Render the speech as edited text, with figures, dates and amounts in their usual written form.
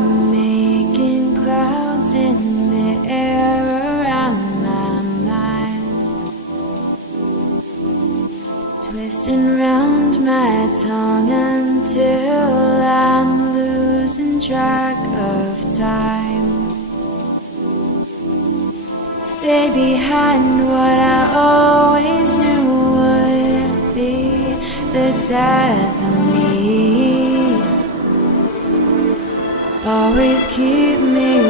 I'm making clouds in the air around my mind, twisting round my tongue until I'm losing track of time. Stay behind what I always knew would be the death of me. Always keep me